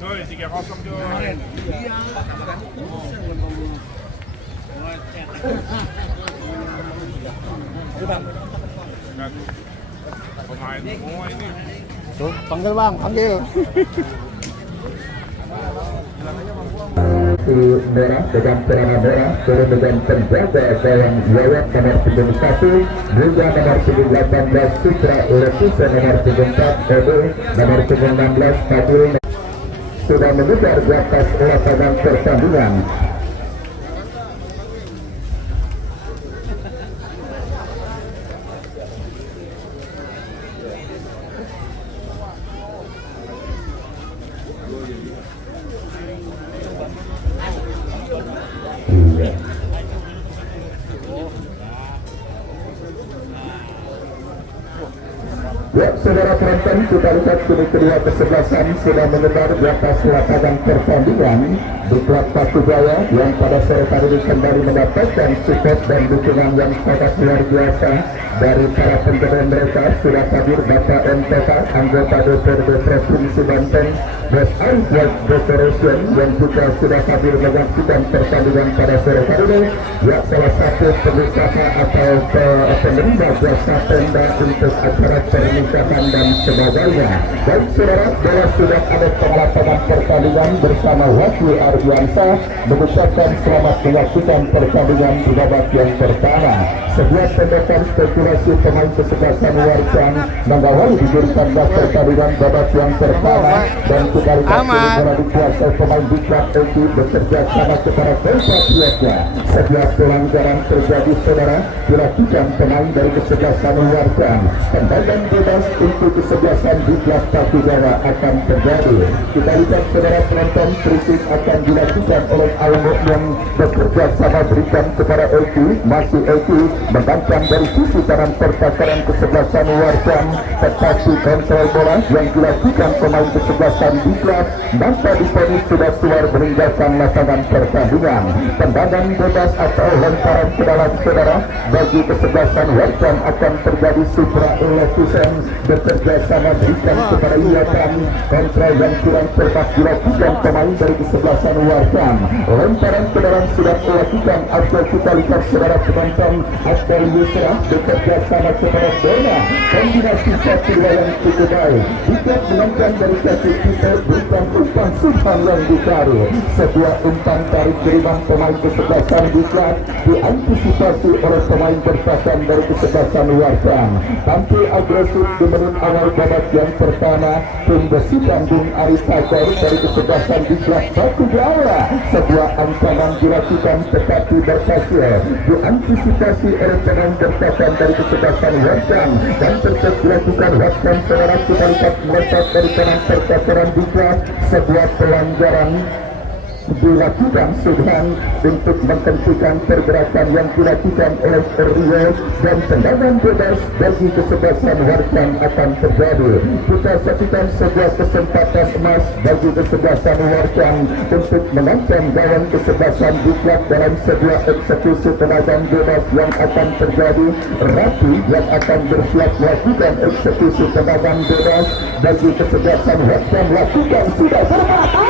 Coy, 3-0 coy. Pemain semua ini. Tuh, panggil bang, panggil. Merah dengan celana merah turun dengan penjaga gawang Yayat nomor 71, juga nomor 18 Sutra Uletusa nomor 74, Edo nomor 16 Fadil sudah mengejar di atas lapangan pertandingan. Ya, saudara penonton, kita lihat kini kedua kesebelasan sudah mengejar di atas lapangan pertandingan di klub Batu Jaya yang pada sore hari ini kembali mendapatkan support dan dukungan yang sangat luar biasa dari para pembela mereka. Sudah hadir Bapak MPK, anggota DPRD Provinsi Banten, Bos Arif Decoration yang juga sudah hadir menyaksikan pertandingan pada sore hari ini. Ya, salah satu pengusaha atau penerima jasa tenda untuk acara pernikahan dan sebagainya. Dan saudara, bola sudah ada pengalaman pertandingan bersama Wakil Ardiansa mengucapkan selamat menyaksikan pertandingan di babak yang pertama. Sebuah tindakan spekulasi pemain kesebelasan Warsan mengawali diberikan pertandingan babak yang pertama dan kita lihat bola dikuasai pemain Diklat Eki bekerja sama kepada compatriotnya. Sebuah pelanggaran terjadi saudara dilakukan pemain dari kesebelasan Warsan. Tendangan bebas untuk kesebelasan Diklat Batu Jaya akan terjadi. Kita lihat saudara penonton, kritik akan dilakukan oleh Almut yang bekerja sama berikan kepada Eki. Masih Eki membangkang dari sisi kanan pertahanan kesebelasan Warsan, tetapi kontrol bola yang dilakukan pemain kesebelasan Diklat maka diponis sudah keluar meninggalkan lapangan pertandingan. Tendangan bebas atau lemparan ke dalam saudara bagi kesebelasan Warsan akan terjadi. Supra Uletusen bekerja sama berikan kepada Iatan. Kontrol yang kurang tepat dilakukan pemain dari kesebelasan Warsan. Lemparan ke dalam sudah dilakukan atau kita lihat saudara penonton Abdul Yusra bekerja sama kepada Dona. Kombinasi satu yang cukup baik. Jika menangkan dari kaki kita bukan umpan Subhan yang ditaruh. Sebuah umpan tarik gerimang pemain kesebelasan Diklat diantisipasi oleh pemain bertahan dari kesebelasan Warsan. Tampil agresif di menit awal babak yang pertama, tim Besi Bandung Arif Fajar dari kesebelasan Diklat Batu Jaya. Sebuah ancaman dilakukan tetapi berhasil diantisipasi oleh pemain bertahan dari kesebelasan Warsan dan terus dilakukan Warsan saudara kita lihat melesat dari kanan pertahanan Diklat. Sebuah pelanggaran dilakukan Subhan untuk menghentikan pergerakan yang dilakukan oleh Rio dan tendangan bebas bagi kesebelasan Warsan akan terjadi. Kita saksikan sebuah kesempatan emas bagi kesebelasan Warsan untuk mengancam gawang kesebelasan Diklat dalam sebuah eksekusi tendangan bebas yang akan terjadi. Rapi yang akan bersiap melakukan eksekusi tendangan bebas bagi kesebelasan Warsan lakukan sudah bermata.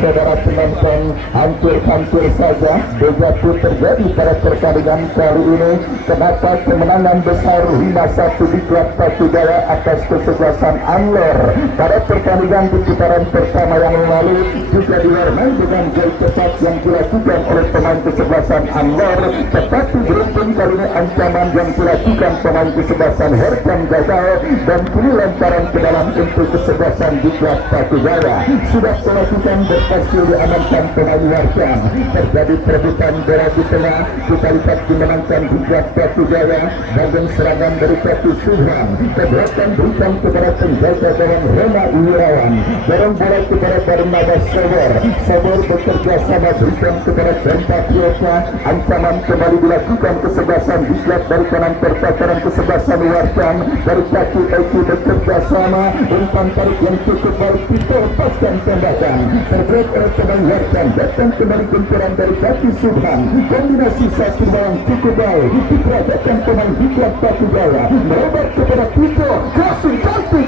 Saudara penonton, hampir-hampir saja begitu terjadi pada pertandingan kali ini. Kenapa kemenangan besar 5-1 Diklat Batu Jaya atas kesebelasan Anglor pada pertandingan di putaran pertama yang lalu juga diwarnai dengan gol cepat yang dilakukan oleh pemain kesebelasan Anglor, tetapi beruntung kali ini ancaman yang dilakukan pemain kesebelasan Warsan gagal dan kini lemparan ke dalam untuk kesebelasan Diklat Batu Jaya sudah dilakukan berhasil diamankan pemain Warsan. Terjadi perebutan bola di tengah, kita lihat dimenangkan Diklat Batu Jaya. Bagian serangan dari kaki Subhan ke belakang berikan kepada penjaga gawang Roma Wirawan. Dorong bola kepada Barnabas Sobor. Sobor bekerja sama berikan kepada compatriotnya. Ancaman kembali dilakukan ke sebelah kesebelasan diklat dari kanan pertahanan kesebelasan Warsan dari kaki Eki bekerja sama umpan tarik yang cukup baik kita lepaskan tembakan terberat oleh pemain Warsan datang kembali kumpulan dari kaki Subhan kombinasi satu yang cukup baik diperhatikan pemain diklat Batu Jaya melebar kepada Tito crossing cantik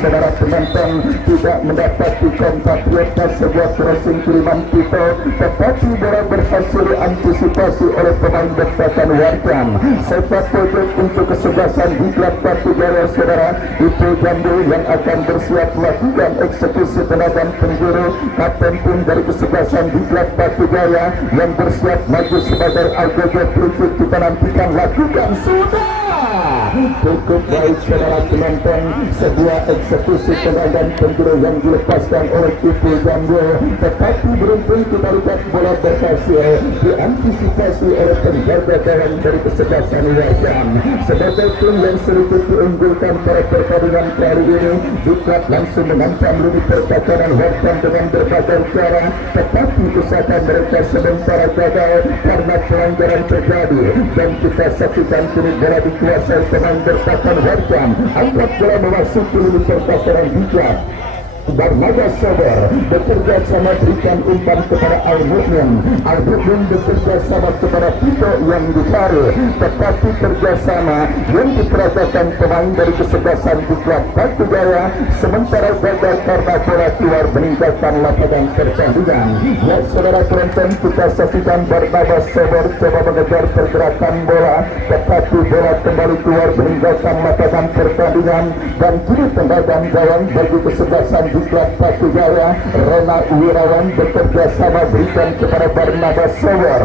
saudara penonton tidak mendapati kompatriotnya sebuah crossing kiriman Tito tetapi bola berhasil diantisipasi oleh pemain bertahan Warsan sepak pojok untuk kesebelasan diklat Batu Jaya saudara itu Jambu yang akan bersiap melakukan eksekusi tendangan penjuru kapten pun dari kesebelasan diklat Batu Jaya yang bersiap maju sebagai algojo berikut kita nantikan lakukan sudah cukup baik saudara penonton sebuah eksekusi tendangan penjuru yang dilepaskan oleh Ibu Jambu tetapi beruntung kita lihat bola berhasil diantisipasi oleh penjaga gawang dari kesebelasan Warsan sebagai tim yang sedikit diunggulkan pada pertandingan kali ini diklat langsung mengancam lini pertahanan Warsan dengan berbagai cara tetapi usaha mereka sementara gagal karena pelanggaran terjadi dan kita saksikan kini bola dikuasai pemain bertahan Warsan angkat bola memasuki lini pertahanan diklat Barnada Sabar bekerja sama berikan umpan kepada Al-Mu'min bekerja sama kepada Tito yang dicari tetapi kerjasama yang diperagakan pemain dari kesebelasan diklat Batu Jaya sementara gagal karena bola keluar meninggalkan lapangan pertandingan ya saudara penonton kita saksikan Barnada Sabar coba mengejar pergerakan bola tetapi bola kembali keluar meninggalkan lapangan pertandingan dan kini tendangan gawang bagi kesebelasan diklat Batu Jaya Rona Wirawan bekerja sama berikan kepada Barnabas Sabar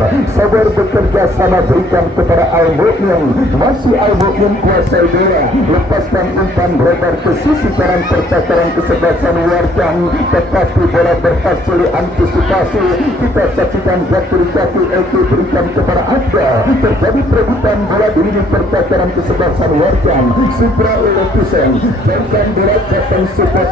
bekerja sama berikan kepada Al-Mu'min masih Al-Mu'min kuasai bola lepaskan umpan lebar ke sisi kanan pertahanan kesebelasan Warsan tetapi bola berhasil diantisipasi kita saksikan jatuh kaki Eki berikan kepada Akda terjadi perebutan bola di lini pertahanan kesebelasan Warsan Supra Letusen dan bola kapten support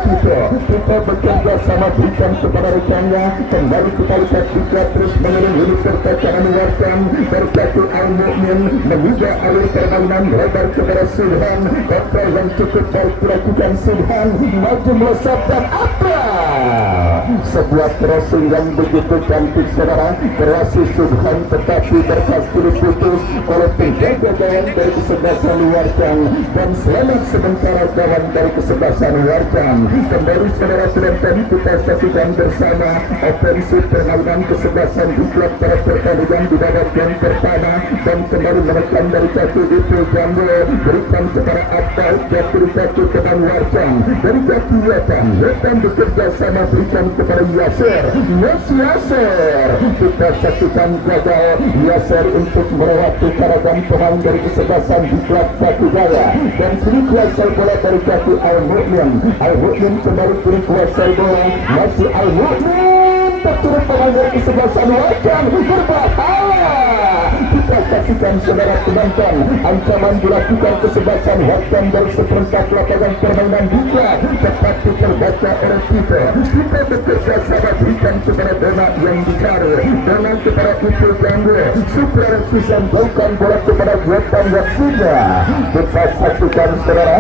kita bekerja sama berikan kepada rekannya kembali kita lihat juga terus menurun lini pertahanan Warsan berkaki Al-Mu'min menjaga alur permainan lebar kepada Subhan kontrol yang cukup baik dilakukan Subhan maju melesat dan apa sebuah crossing yang begitu cantik saudara berhasil Subhan tetapi berhasil diputus oleh penjaga gawang dari kesebelasan Warsan dan selamat sementara gawang dari kesebelasan Warsan kembali saudara penonton kita saksikan bersama ofensif permainan kesebelasan diklat pada pertandingan di babak yang pertama dan kembali menekan dari kaki itu Jambu berikan kepada Abdal jatuh kaki teman Warsan dari kaki Yetan bekerja sama berikan kepada Yasser kita saksikan gagal Yasser untuk melewati karagam pemain dari kesebelasan diklat Batu Jaya dan kini kuasai bola dari kaki Al-Mu'min kembali kini kuasai bola masih Al-Mu'min terturut pemain dari kesebelasan Warsan berbahaya kita saksikan saudara penonton ancaman dilakukan kesebelasan Warsan dari seperempat lapangan permainan diklat tetapi terbaca oleh kita bekerja sama berikan kepada Dona yang dicari Dona kepada Ibu Jambu Supra Letusen jauhkan bola kepada Yetan waktunya kita saksikan saudara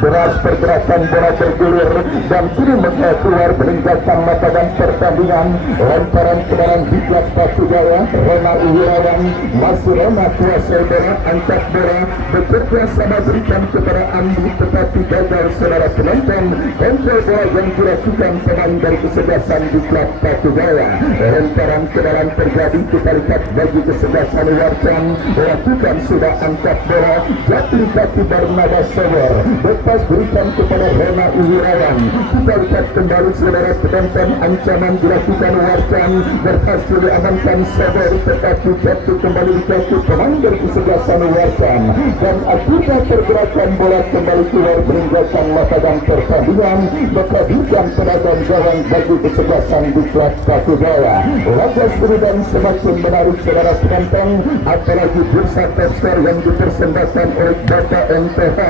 deras pergerakan bola bergulir dan kini keluar meninggalkan lapangan pertandingan lemparan kedalam diklat Batu Jaya Rona Wirawan masih Rona kuasai bola angkat bola bekerja sama berikan kepada Andi tetapi gagal saudara penonton kontrol bola yang dilakukan pemain dari kesebelasan diklat Batu Jaya lemparan kedalam terjadi kita lihat bagi kesebelasan Warsan lakukan sudah angkat bola jatuh kaki Barnabas Sabar lepas berikan kepada Rona Wirawan kita lihat kembali saudara penonton ancaman dilakukan Warsan berhasil diamankan Sabar tetapi jatuh kembali di kaki pemain dari kesebelasan Warsan dan akhirnya pergerakan bola kembali keluar meninggalkan lapangan pertandingan menghadirkan pendagang gawang bagi kesebelasan diklat Batu Jaya laga seru dan semakin menarik saudara penonton apalagi bursa tester yang dipersembahkan oleh Bapak MTH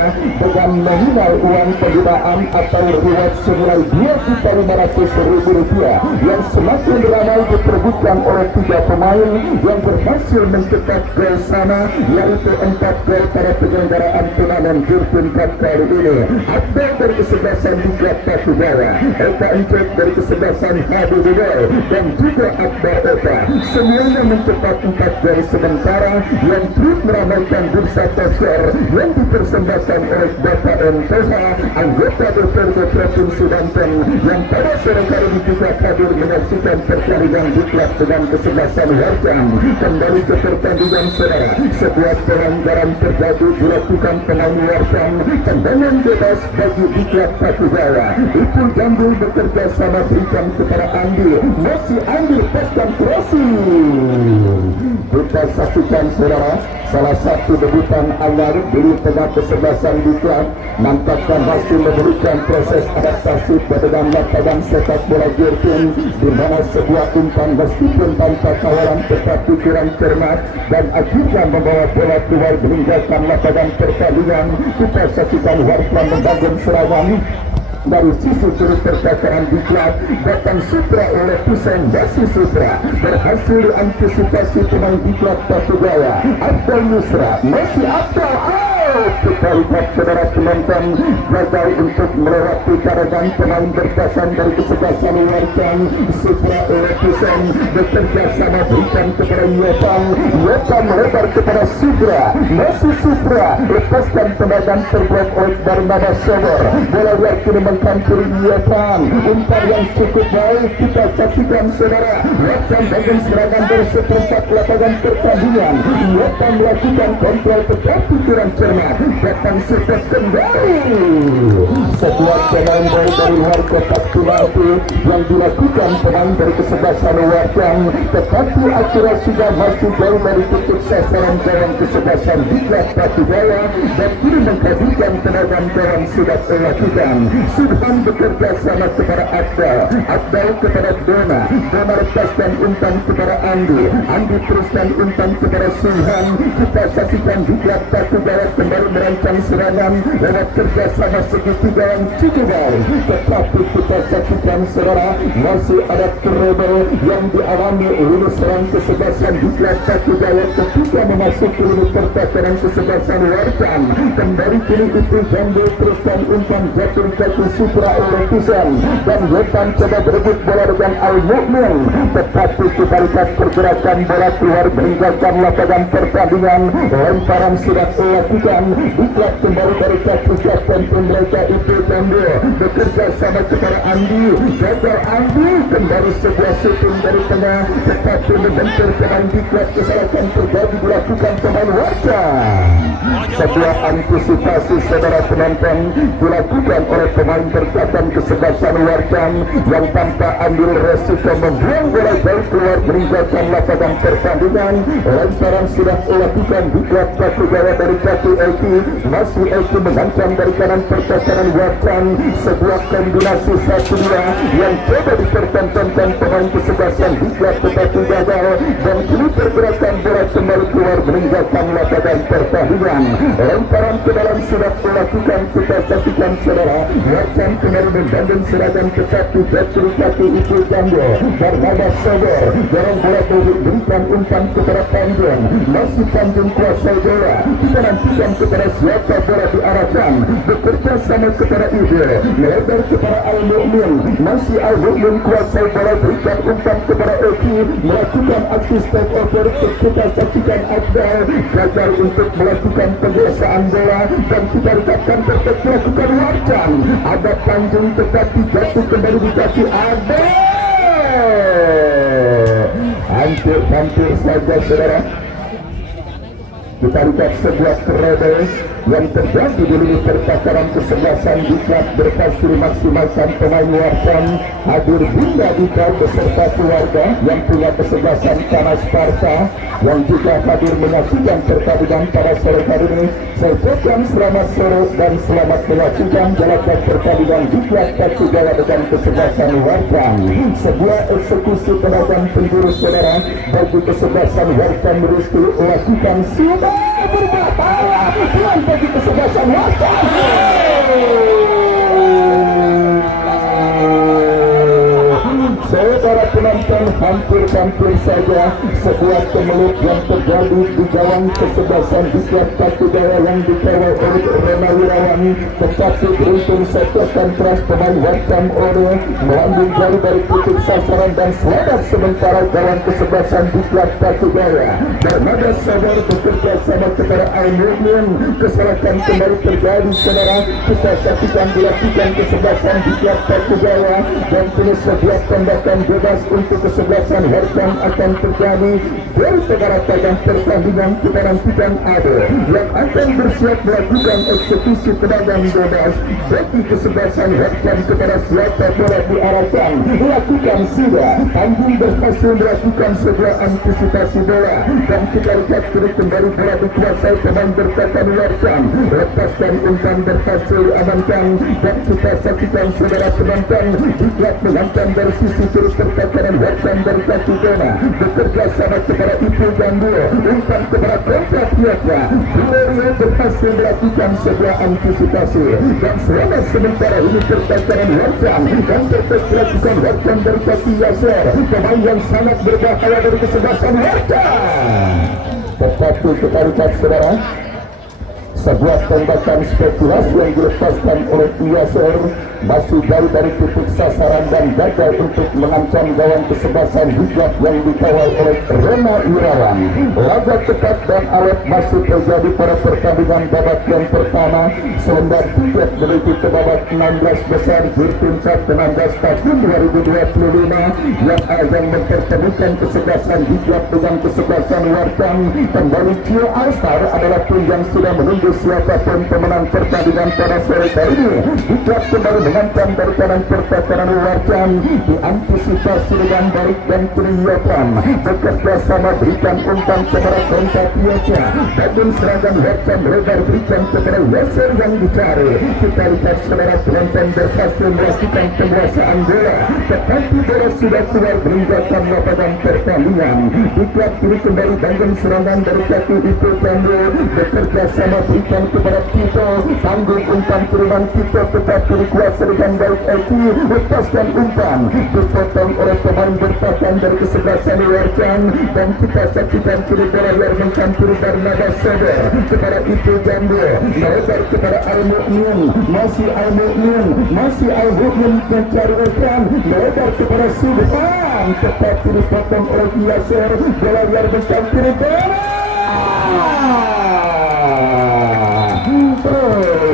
dengan nominal uang penggunaan atau reward senilai Rp2.500.000 yang semakin ramai diperebutkan oleh 3 pemain yang berhasil mencetak gol sama, yaitu 4 gol pada penyelenggaraan turnamen Jurgen Cup kali ini. Abdel dari kesebelasan Diklat Batubara, Eka Encik dari kesebelasan Habibudol, dan juga Akbar Eka. Semuanya mencetak 4 gol sementara yang turut meramaikan bursa transfer yang dipersembahkan oleh Bapak MTH, anggota DPRD Provinsi Banten, yang pada sore hari ini juga hadir menyaksikan pertandingan Diklat dengan kesebelasan Warjam. Kembali ke pertandingan saudara, sebuah pelanggaran terjadi dilakukan pemain Warjam, tendangan bebas bagi Diklat Batubara. Ipul Jambul bekerja sama berikan kepada Andi, masih Andi paskan crossing. Kita saksikan saudara, salah satu debutan Anwar di tengah kesebelasan Diklat nampakkan hasil memberikan proses adaptasi pada dalam lapangan sepak bola Jurgen, di mana sebuah umpan meskipun tanpa kawalan tetapi kurang cermat dan akhirnya membawa bola keluar meninggalkan lapangan pertandingan. Kita saksikan Warklam membangun serangan dari sisi kiri pertahanan Diklat, datang Sutra oleh Husain Basi Sutra, berhasil diantisipasi pemain Diklat Batubara. Abdul Nusra, masih Abdul, kita lihat saudara penonton gagal untuk melewati karangan pemain bertahan dari kesebelasan Warjam. Sutra oleh Husain bekerja sama berikan kepada Yopang, Yopang melebar kepada Sutra, masih Sutra lepaskan tendangan terbuat oleh Barnaba Sobor, bola luar kini menghampiri Yopang, umpan yang cukup baik. Kita saksikan saudara, Warjam bangun serangan dari seperempat lapangan pertandingan. Yopang melakukan kontrol tetapi kurang cermat, datang Sutra kembali. Sebuah pemain dari luar kotak penalti yang dilakukan pemain dari kesebelasan Warjam, tetapi akurasinya masih jauh dari titik sasaran gawang kesebelasan Diklat Batubara, dan kini menghadirkan tendangan gawang sudah dilakukan. Subhan bekerja sama kepada Akbar, Akbar kepada Dona, Dona lepaskan umpan kepada Andi, Andi teruskan umpan kepada Subhan. Kita saksikan Diklat Batubara kembali merancang serangan lewat kerjasama segitiga yang cukup baik, tetapi kita saksikan saudara, masih ada trouble yang dialami oleh serang kesebelasan Diklat Batubara ketika memasuki lini pertahanan kesebelasan Warjam. Kembali kini itu Jambul teruskan umpan jatuh kaki Sutra oleh Husain, dan Wetan coba berebut bola dengan Al-Mu'min, tetapi kita lihat pergerakan bola keluar meninggalkan lapangan pertandingan. Lemparan sudah dilakukan, Diklat kembali dari kaki kapten mereka itu Jambul bekerja sama kepada Andi, gagal Andi, kembali sebuah shooting dari tengah tetapi membentur pemain Diklat. Kesalahan terjadi dilakukan pemain Warjam. Sebuah antisipasi saudara penonton dilakukan oleh pemain bertahan kesebelasan Warjam yang tanpa ambil resiko membuang bola jauh keluar meninggalkan lapangan pertandingan. Lemparan sudah dilakukan Diklat Batubara dari kaki Eki, masih Eki mengancam dari kanan pertahanan Warjam. Sebuah kombinasi 1-2 yang coba dipertontonkan pemain kesebelasan Diklat tetapi gagal, dan kini pergerakan bola kembali keluar meninggalkan lapangan pertandingan. Lemparan ke dalam sudah dilakukan. Kita saksikan saudara, Warjam kembali membangun serangan tetapi jatuh kaki itu Jambul, Barnaba Sobor dorong bola berikan umpan kepada Tanjung, masih Tanjung kuasai bola. Kita nantikan kepada siapa bola diarahkan, bekerja sama kepada Ibu, melebar kepada Al-Mu'min, masih Al-Mu'min kuasai bola berikan umpan kepada Eki, melakukan aksi step over. Kita saksikan Akbar gagal untuk melakukan penguasaan bola, dan kita dikatakan tetap melakukan Warjam. Ada Tanjung tetapi jatuh kembali di kaki Ade. Hampir saja saudara. Kita lihat sebuah trouble yang terjadi di lini pertahanan kesebelasan Diklat, berhasil maksimalkan pemain Warjam. Hadir Bunda Dika beserta keluarga yang punya kesebelasan Tanah Sparta yang juga hadir menyaksikan pertandingan pada sore hari ini. Saya ucapkan selamat sore dan selamat menyaksikan jalankan pertandingan Diklat Batubara dengan kesebelasan Warjam. Sebuah eksekusi tendangan penjuru saudara bagi kesebelasan Warjam Rizky lakukan sudah berbatal bagi kesebelasan Warjam. hampir saja sebuah kemelut yang terjadi di gawang kesebelasan di Kaki Jaya yang dikawal oleh Roma Wirawan, tetapi beruntung setekan keras pemain Warkam Ore melambung jari dari titik sasaran dan selamat sementara gawang kesebelasan di Kaki Jaya. Bermada sabar bekerja sama kepada Al-Mu'min, kesalahan kembali terjadi saudara. Kita saksikan dilakukan kesebelasan di Kaki Jaya dan kini sebuah tembakan bebas untuk kesebelasan Warkam akan terjadi dari segala tajam pertandingan. Kita nantikan ada yang akan bersiap melakukan eksekusi tendangan bebas bagi kesebelasan Warkam kepada siapa bola diarahkan. Lakukan sudah, Tanjung berhasil melakukan sebuah antisipasi bola dan kita lihat kembali bola dikuasai pemain berkatan Warkam. Lepaskan umpan berhasil diamankan dan kita saksikan saudara penonton dibuat mengancam dari sisi kiri pertahanan Warkam dari kaki zona bekerja sama kepada Ipu Gandul umpan kepada kontra Tiaga. Gloria berhasil melakukan sebuah antisipasi dan selama sementara ini pertahanan Warkam dan tetap melakukan Warkam dari kaki Yasser, pemain yang sangat berbahaya dari kesebelasan Warkam. Tetapi kita lihat saudara, sebuah tembakan spekulasi yang dilepaskan oleh Yasser masih dari titik sasaran dan gagal untuk mengancam gawang kesebelasan hijab yang dikawal oleh Roma Wirawan. Laga cepat dan alat masih terjadi pada pertandingan babak yang pertama. Selembar tiket menuju ke babak 16 besar Jurtim Cup 16 tahun 2025 yang akan mempertemukan kesebelasan hijab dengan kesebelasan Warkam. Kembali Cio Alstar adalah tim yang sudah menunggu siapapun pemenang pertandingan pada sore hari ini. Hijab kembali mengancam dari kanan pertahanan Warkam, diantisipasi dengan baik dan Triyotam bekerja sama berikan umpan kepada kontak Tiaga. Bagian serangan Warkam lebar berikan kepada Yasser yang dicari. Kita lihat saudara penonton berhasil melakukan penguasaan bola, tetapi bola sudah keluar meninggalkan lapangan pertandingan. Diklat kiri kembali bangun serangan dari kaki Ipu Gandul bekerja sama berikan kepada Tito, tanggung umpan kiriman Tito tetapi dikuasai dengan baik Eki, lepaskan umpan dipotong oleh pemain bertahan dari kesebelasan Warkam dan kita saksikan kiri bola yang mencampuri Barnabas Sober kepada Ipu Gandul melebar kepada Al-Mu'min, masih Al-Mu'min mencari umpan melebar kepada Subhan tetapi dipotong oleh Yasser, bola yang mencampuri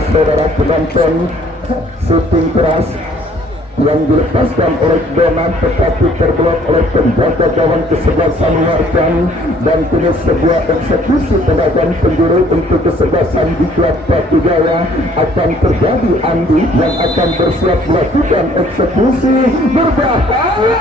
saudara penonton. Shooting keras yang dilepaskan oleh Donat tetapi terblok oleh penjaga gawang kesebelasan Warkam dan kini sebuah eksekusi tendangan penjuru untuk kesebelasan di Kaki Jaya akan terjadi. Andi yang akan bersiap melakukan eksekusi berbahaya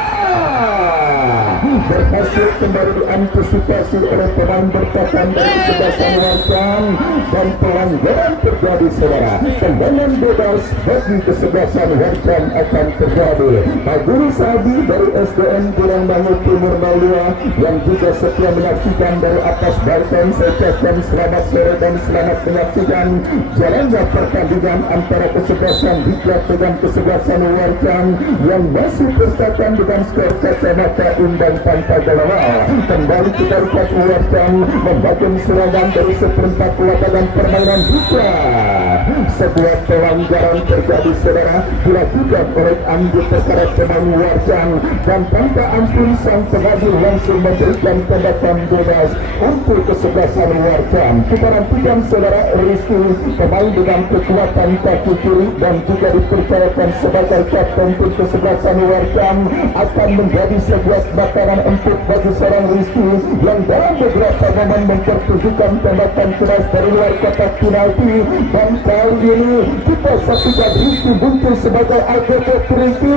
berhasil kembali diantisipasi oleh pemain bertahan dari kesebelasan Warkam dan pelanggaran terjadi saudara. Tendangan bebas bagi kesebelasan Warkam akan terjadi. Pak Guru Sabi dari SDN Kurang Bangun Timur Maluya yang juga setia menyaksikan dari atas balkon. Saya ucapkan selamat sore dan selamat menyaksikan jalannya pertandingan antara kesebelasan Diklat dengan kesebelasan Warkam yang masih bersakan dengan skor kacamata imbang tanpa gelaran. Kembali kita lihat Warkam membangun serangan dari seperempat lapangan permainan Diklat. Sebuah pelanggaran terjadi saudara dilakukan oleh anggota perkara pemain Warkam dan tanpa ampun sang pengadil langsung memberikan tembakan bebas untuk kesebelasan Warkam. Kita nantikan saudara Rizky pemain dengan kekuatan kaki kiri dan juga dipercayakan sebagai kapten untuk kesebelasan Warkam akan menjadi sebuah makanan empuk bagi seorang Rizky yang dalam beberapa momen mempertunjukkan tembakan keras dari luar kotak penalti dan kali ini kita saksikan Rizky muncul sebagai AGP Rizky.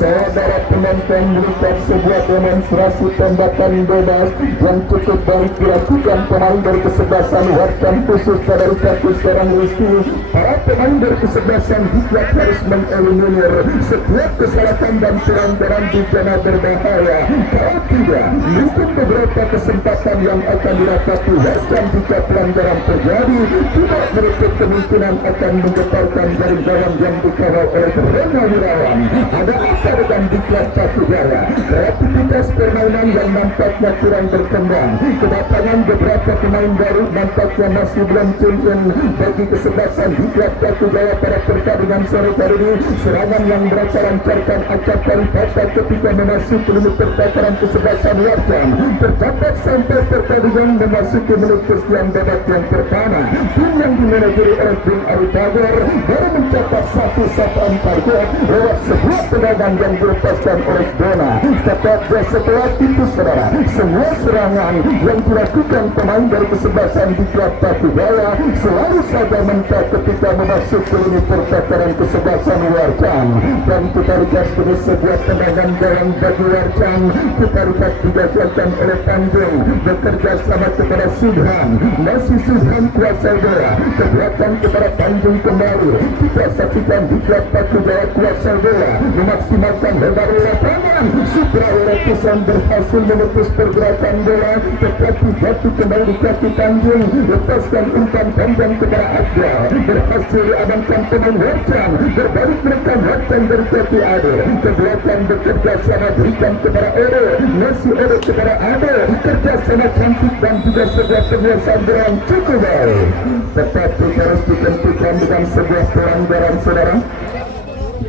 Saudara penonton penonton melihat sebuah demonstrasi tembakan bebas yang cukup baik dilakukan pemain dari kesebelasan Warcan khusus dari kaki serang Rizky. Para pemain dari kesebelasan Diklat harus mengeliminir setiap kesalahan dan pelanggaran di zona berbahaya. Kalau tidak, mungkin beberapa kesempatan yang akan didapati Warcan jika pelanggaran terjadi tidak menutup kemungkinan akan menggetarkan jaring gawang yang dikawal oleh Rena Wirawan. Ada apa dengan Diklat Satu Jaya? Kreativitas permainan yang nampaknya kurang berkembang. Kedatangan beberapa pemain baru nampaknya masih belum tune-in bagi kesebelasan Diklat Satu Jaya pada pertandingan sore hari ini. Serangan yang mereka lancarkan acap kali kata ketika memasuki menit pertakaran kesebelasan Warcan tercatat sampai pertandingan memasuki menit kesekian babak yang pertama. Tim yang dimanajeri oleh Bung Ari Tagor baru mencatat satu sapaan target lewat sebuah tendangan yang dilepaskan oleh Dona. Tetapi setelah itu saudara, semua serangan yang dilakukan pemain dari kesebelasan Diklat Satu Jaya selalu saja mentok ketika memasuki lini pertakaran kesebelasan Warcan. Dan kita lihat ini sebuah tendangan gawang bagi Warcan. Kita lihat digagalkan oleh Tanjung bekerja sama kepada Subhan. Masih Subhan kuasa bola ke belakang kepada Tanjung kembali. Kita saksikan Diklat Satu Jaya kuasa bola memaksimalkan lebar lapangan. Supra Letusan berhasil memutus pergerakan bola, tetapi jatuh kembali di kaki Tanjung. Lepaskan umpan panjang kepada Akbar. Berhasil diamankan pemain Warcan. Berbalik mereka Warcan dari kaki Ade. Ke belakang bekerja sama berikan kepada Ode. Masih Ode kepada Ade. Kerja sama cantik dan juga sebuah penguasaan bola cukup baik. Tetapi harus ditentukan dengan sebuah pelanggaran saudara.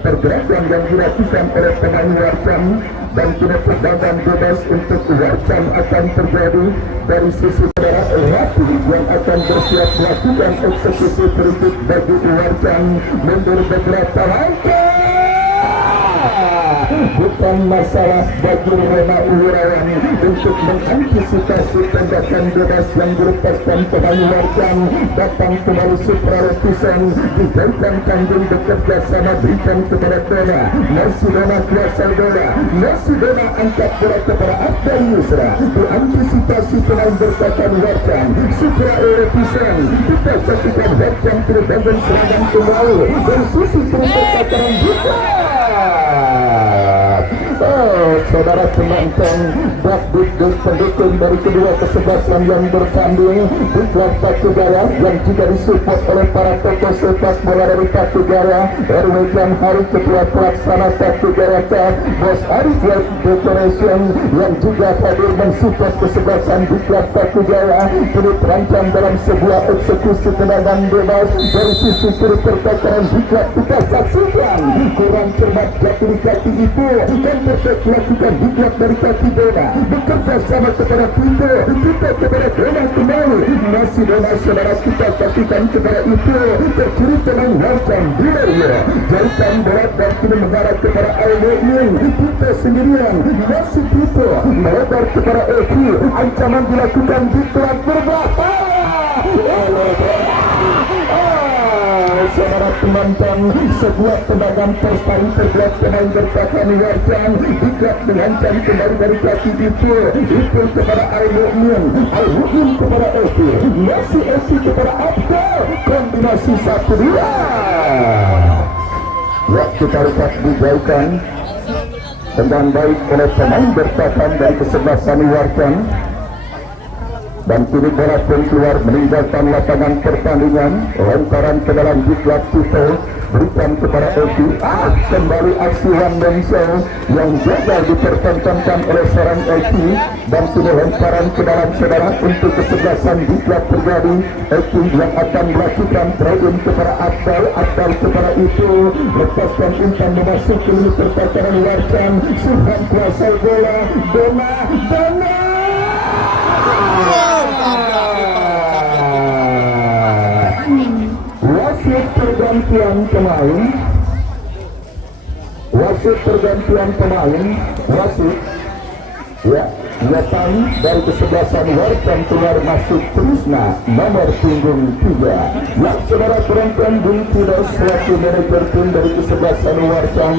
Pergerakan yang dilakukan oleh pemain Warcan dan kini tendangan bebas untuk Warcan akan terjadi dari sisi saudara Ratu yang akan bersiap melakukan eksekusi berikut bagi Warcan mundur beberapa langkah. Bukan masalah bagi Rena Wirawan untuk mengantisipasi tendakan bebas yang dilepaskan pemain Warcan. Datang kembali Supra Letusan dijauhkan Tanjung bekerja sama berikan kepada Dona. Masih Dona kuasa bola. Masih Dona angkat bola kepada Abdan Yusra. Diantisipasi pemain bertahan Warcan. Supra Letusan kita saksikan Warcan terbangun serangan kembali dari sisi pertakaran kita. Saudara penonton, dakdikduk pendukung dari kedua kesebelasan yang bertanding Diklat Satu Jaya yang juga disupport oleh para tokoh sepak bola dari Satu Jaya, RW Jan Hari Ketua Pelaksana Satu Jaya Cup, Bos Ari Decoration yang juga hadir mensupport kesebelasan Diklat Satu Jaya. Kini terancam dalam sebuah eksekusi tendangan bebas dari sisi kiri pertakaran Diklat. Kita saksikan kurang cermat jatuh di kaki itu dan perfect lakukan Diklat dari kaki Dona bekerja sama kepada Tito. Kita kepada Dona kembali. Masih Dona saudara kita saksikan kepada itu terkiri pemain Warcan Dinaryo jauhkan bola dan kini mengarah kepada Al-Mu'min. Tito sendirian. Masih Tito melebar kepada Eki. Ancaman dilakukan Diklat berbahaya oleh saudara penonton. Sebuah tendangan terpari terbelah pemain bertahan Warcan. Diklat mengancam kembali dari kaki Itu kepada Al-Mu'min. Al-Mu'min kepada Eki. Masih Eki kepada Abdul. Kombinasi 1-2. Waktu tarukat dijauhkan dengan baik oleh pemain bertahan dari kesebelasan Warcan. Dan kini bola pun keluar meninggalkan lapangan pertandingan. Lemparan ke dalam Diklat Tito berikan kepada Eki. Kembali aksi Wan Denso yang gagal dipertahankan oleh seorang Eki. Dan kini lemparan ke dalam saudara untuk kesebelasan Diklat terjadi. Eki yang akan melakukan throw-in kepada Abdal. Abdal kepada itu lepaskan umpan memasuki lini pertakaran Warcan. Subhan kuasa bola. Dona wasit pergantian pemain. Wasit ya, datang dari kesebelasan Warcan keluar masuk Trisna nomor punggung 3. Yang saudara penonton Bung Tidos selaku manajer tim dari kesebelasan Warcan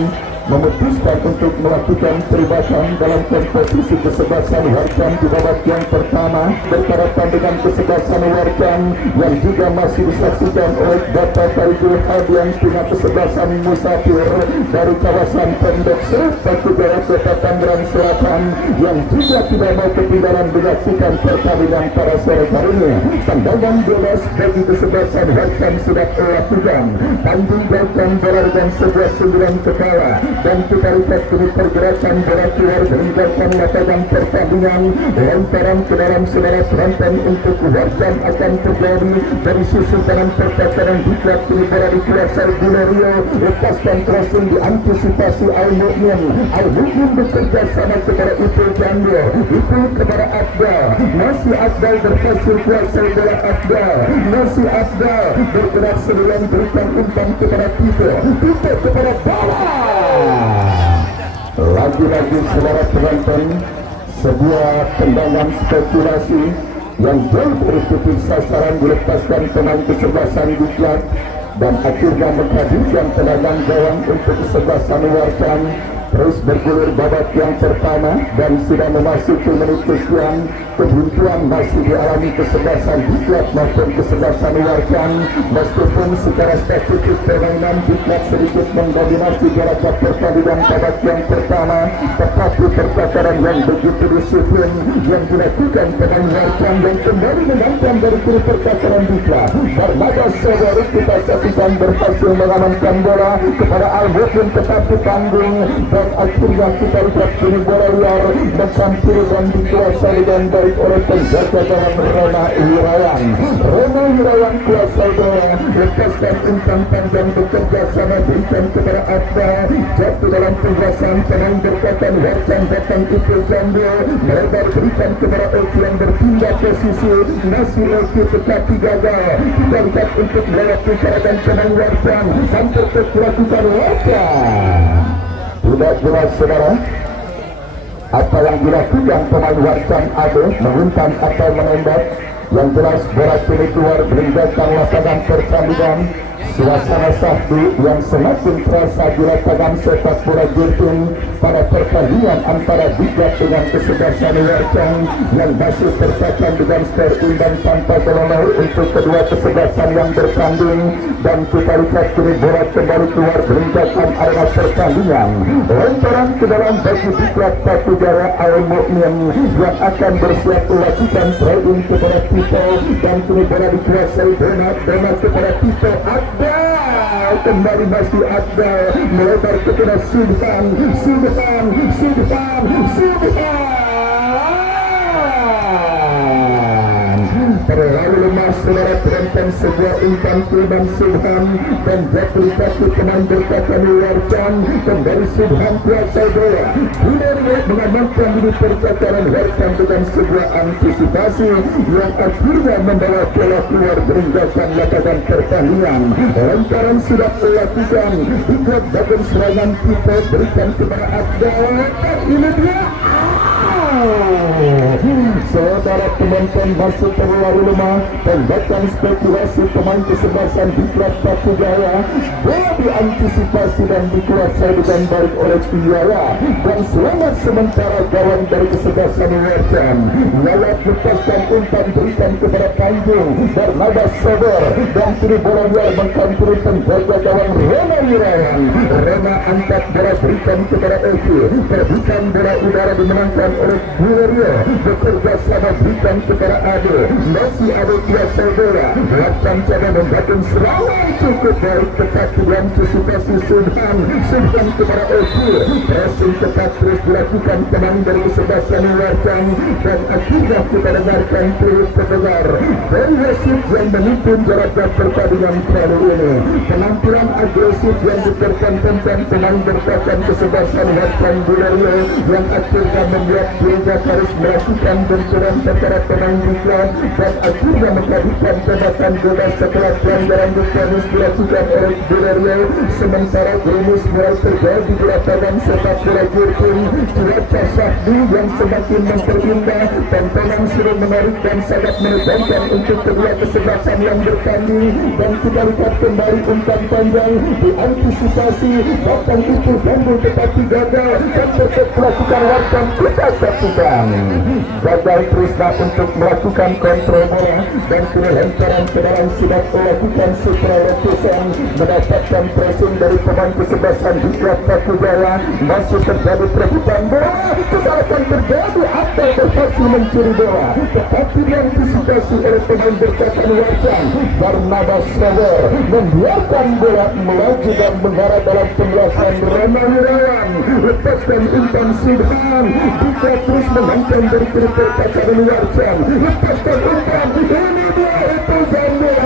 memutuskan untuk melakukan perubahan dalam kompetisi kesebelasan Warcan di babak yang pertama berhadapan dengan kesebelasan Warcan yang juga masih disaksikan oleh Bapak Faridul Hadian punya kesebelasan Musafir dari kawasan Pondok Serut Batu Jaya Kota Tangerang Selatan yang juga tidak mau ketinggalan menyaksikan pertandingan pada sore hari ini. Tendangan bebas bagi kesebelasan Warcan sudah dilakukan. Tanjung Warcan berada sebuah 9 kepala dan kita lihat kini pergerakan bola keluar meninggalkan lapangan pertandingan. Lemparan ke dalam saudara penonton untuk Warcan akan terjadi dari sisi kanan pertahanan diklat kini bola dikuasai Gulerio, lepaskan langsung diantisipasi Al-Mu'min. Al-Mu'min bekerja sama kepada Ipul Jandil, Ipul kepada Abdal, masih Abdal berhasil kuasai bola Abdal, masih Abdal bergerak sebelum berikan umpan kepada Tito kepada bola. Lagi-lagi saudara penonton, sebuah tendangan spekulasi yang jauh dari titik sasaran dilepaskan pemain kesebelasan Diklat dan akhirnya menghadirkan tendangan gawang untuk kesebelasan Warcan. Terus bergulir babak yang pertama dan sudah memasuki menit kesekian. Kebuntuan masih dialami kesebelasan Diklat maupun kesebelasan Warcan. Meskipun secara statistik permainan Diklat sedikit mendominasi gerakan pertandingan babak yang pertama, tetapi percakapan yang begitu disiplin yang dilakukan pemain Warcan yang kembali menantang dari kiri percakapan Diklat. Darmada Saudari kita saksikan berhasil mengamankan bola kepada Al-Mu'min tetapi tanggung. Dan akhirnya kita lihat kini bola liar mencampuri dan dikuasai dengan baik oleh penjaga gawang Rona Wirawan. Rona Wirawan kuasai bola, lepaskan umpan panjang bekerja sama berikan kepada Abda, jatuh dalam penjelasan pemain berkatan Warcan datang Ipul Jandil, melebar berikan kepada Oki yang berpindah posisi, masih Oki tetapi gagal. Kita lihat untuk melewati serangan pemain Warcan, hampir dilakukan Warcan. Tidak jelas saudara apa yang dilakukan pemain Warcan Ade, mengumpan atau menembak. Yang jelas bola kini keluar meninggalkan lapangan pertandingan. Suasana sahdu yang semakin terasa di lapangan sepak bola Jurtin pada pertandingan antara Diklat dengan kesebelasan Warcan yang masih terpakan dengan skor imbang tanpa gol untuk kedua kesebelasan yang bertanding. Dan kita lihat kini bola kembali keluar meninggalkan area pertandingan. Lemparan ke dalam bagi Diklat Batu Jaya Al-Mu'min yang akan bersiap melakukan trading kepada Tito dan kini bola dikuasai Donat kepada Tito. Kembali masih ada melebar kepada Subhan. Terlalu lemah saudara penonton, sebuah umpan Sulban Subhan dan jatuh kaki pemain berkatan Warcan. Kembali Subhan kuasai bola, Gulerio mengamankan diri percakapan Warcan dengan sebuah antisipasi yang akhirnya membawa bola keluar meninggalkan lapangan pertandingan. Lemparan sudah dilakukan, Diklat bagian serangan kita berikan kepada Abdal. Ini dia. Saudara penonton masih terlalu lemah. Tembakan spekulasi pemain kesebelasan Diklat Batu Jaya bola diantisipasi dan dikuasai dengan baik oleh Tiara. Dan selamat sementara gawang dari kesebelasan Warcan. Lalat lepaskan umpan berikan kepada Tanjung Darmada Sabar dan kini bola liar mengkampuri penjaga gawang Rona Wirawan. Rona angkat bola berikan kepada Eki. Terbukan bola udara dimenangkan oleh Gulerio, bekerja sama berikan kepada Ade, masih ada kuasa bola. Warcan coba membangun serangan cukup baik tetapi antisipasi Subhan kepada Oki. Pressing ketat terus dilakukan pemain dari kesebelasan Warcan dan akhirnya kita dengarkan turut pendengar dari wasit yang memimpin jarak pertandingan kali ini. Penampilan agresif yang dipertontonkan pemain berkatan kesebelasan Warcan Gulerio yang akhirnya membuat Gereja Karisma melakukan benturan antara pemain Diklat dan akhirnya menjadikan tembakan bebas setelah pelanggaran mekanis dilakukan oleh Burerio. Sementara Grimus mulai terjadi di lapangan sepak bola Jurpun. Cuaca Syahdi yang semakin memperindah, tantangan sudah menarik dan sangat menegangkan untuk kedua kesebelasan yang bertanding. Dan kita lihat kembali umpan panjang diantisipasi, bahkan itu gambul tetapi gagal dan tetap melakukan warkan kita saksikan. Gagal Trisna untuk melakukan kontrol bola dan kini lemparan ke dalam sudah melakukan supra letusan, mendapatkan pressing dari pemain kesebelasan Diklat Paku Jaya. Masih terjadi perebutan bola, kesalahan terjadi atau berhasil mencuri bola, tetapi diantisipasi oleh pemain berkatan Warsan. Barnabas Sabar membiarkan bola melaju dan mengarah dalam pembelasan Rama Wirawan. Lepaskan umpan Sidhan, Diklat terus menghantam dari perkatan Warsan. Lepaskan umpan, ini dia itu gambir.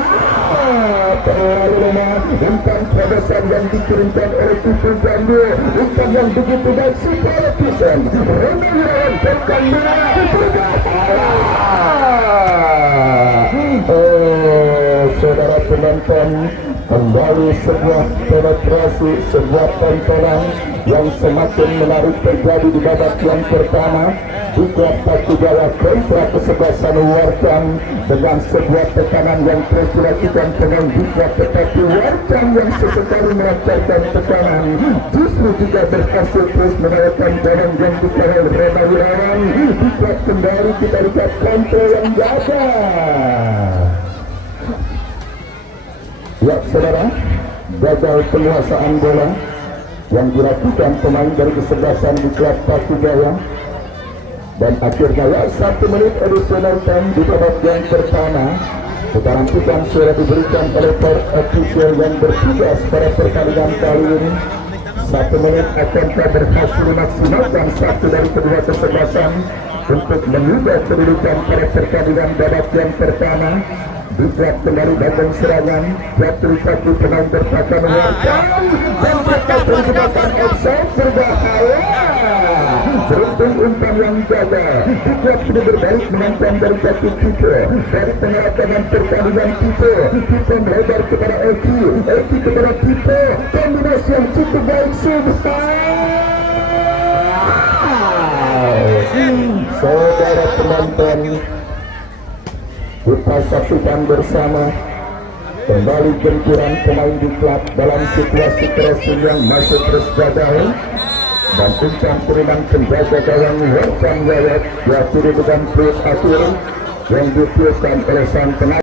Terlalu lemah umpan terobosan yang dikirimkan oleh Tutu Gambir. Umpan yang begitu baik supaya Tusen Rama Wirawan tekan bola saudara penonton, kembali sebuah penetrasi, sebuah tontonan yang semakin menarik terjadi di babak yang pertama. Diklat Paku Jaya kontra kesebelasan Warsan dengan sebuah tekanan yang terus dilakukan pemain Diklat, tetapi Warsan yang sesekali melancarkan tekanan justru juga berhasil terus menaikkan barang yang dikawal Rama Wirawan. Diklat kembali kita lihat kontrol yang gagal. Ya saudara, gagal penguasaan bola yang dilakukan pemain dari kesebelasan Diklat Paku Jaya. Dan akhirnya ya 1 menit additional time di babak yang pertama. Putaran putar sudah diberikan oleh official yang bertugas pada pertandingan kali ini. 1 menit akan berhasil memaksimalkan satu dari kedua kesebelasan untuk mengubah kedudukan pada pertandingan babak yang pertama. Diklat kembali datang serangan, jatuh satu pemain berpakan Warsan dan mereka terjebakkan offside berbahaya. Beruntung umpan yang gagal. Diklat sudah berbalik menonton dari jatuh Tito, dari pengalaman pertandingan Tito melebar kepada Eki kepada Tito, kombinasi yang cukup baik saudara penonton. Kita saksikan bersama kembali benturan pemain Diklat dalam situasi pressing yang masih terus gagal, dan umpan kiriman penjaga gawang Warsan Yayat diakhiri dengan free akhir yang ditiupkan oleh sang penang.